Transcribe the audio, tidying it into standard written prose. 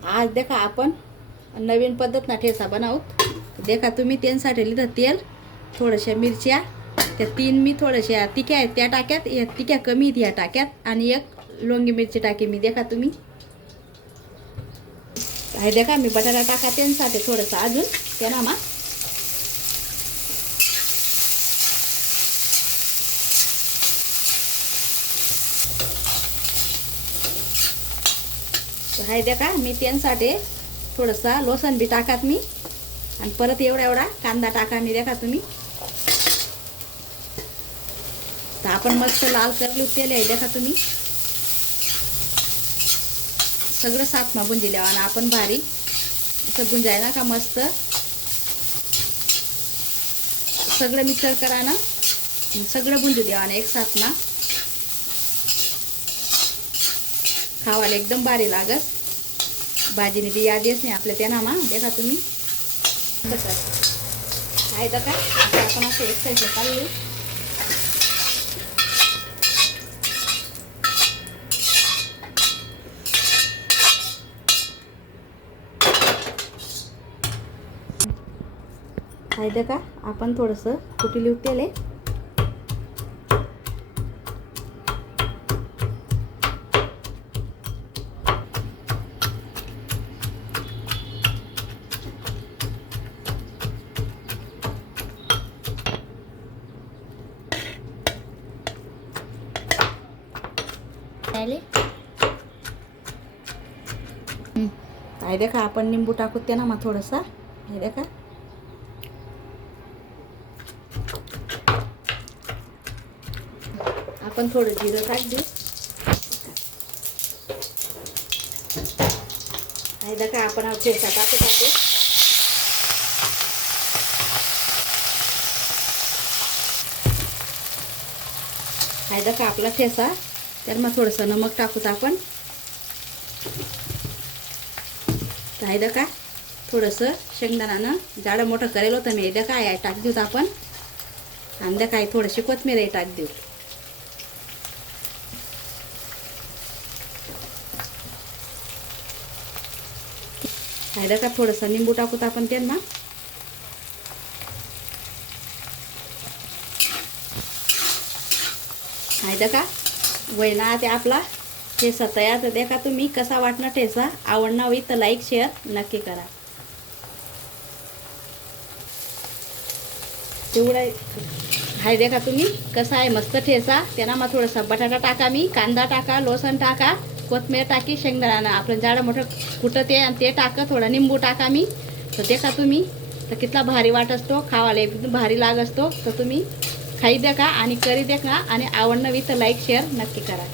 आज देखा आपण नवीन पद्धत ना ठेचा बनावू। देखा तुम्ही त्यांसाठी लिहिलं तेल, थोड्याशा मिरच्या, त्या 3 मी थोड्याशा तिख्या आहेत त्या टाक्यात, या तिख्या कमी आहेत या टाक्यात, आणि एक लोंगी मिरची टाकी मी। देखा तुम्ही आहे, देखा मी बटाटा टाका त्यांसाठी थोडंसं अजून त्यांना मा आहे। देखा मी त्यांसाठी थोडंसं लसूण बी टाकात मी, आणि परत एवढा कांदा टाका मी। देखा तुम्ही तर आपण मस्त लाल करलू तेल आहे। देखा तुम्ही सगळं साथ बुंजी लिहावा ना आपण भारी असं बुंजाय ना का मस्त सगळं मिक्सर करा ना, सगळं बुंजू द्यावा ना एक साथ ना, खावायला एकदम भारी लागत। भाजीने ती यादीच नाही आपल्या त्यांना मा। देखा तुम्ही कसं आहे तर काय आपण असं एक साईडला काढू। आहे का आपण थोडंसं कुटीली तेल आहे, आहे देखा आपण निंबू टाकू त्यांना मग थोडंसं आहे। देखा आपण थोडं जिरं टाक देऊ आहे। देखा आपण ठेचा टाकू आहे। देखा आपला ठेचा तर मग थोडंसं नमक टाकूत आपण आहे। देखा थोडंसं शेंगदाणा जाडं मोठं करेल होतं मी। देखा आहे टाक देऊत आपण, आणि देखा थोडीशी कोथिंबीर टाक देऊ आहे। देखा थोडंसं निंबू टाकूत आपण त्यांना आहे। देखा वैना ते आपला ठेचा तयार। तर देखा तुम्ही कसा वाटणार ठेचा, आवडणार होई तर लाईक शेअर नक्की करा। तेवढा आहे देखा तुम्ही कसा आहे मस्त ठेचा। त्यांना मग थोडासा बटाटा टाका मी, कांदा टाका, लसूण टाका, कोथिंबीर टाकी, शेंगदाणा आपण जाडं मोठं कुठं ते आणि ते टाका, थोडा निंबू टाका मी। तर देखा तुम्ही तर कितला भारी वाट असतो, खावायला एकदम भारी लाग असतो। तर तुम्ही खाई देखा आणि करी देखा, आणि आवडणं होई तर लाईक शेअर नक्की करा।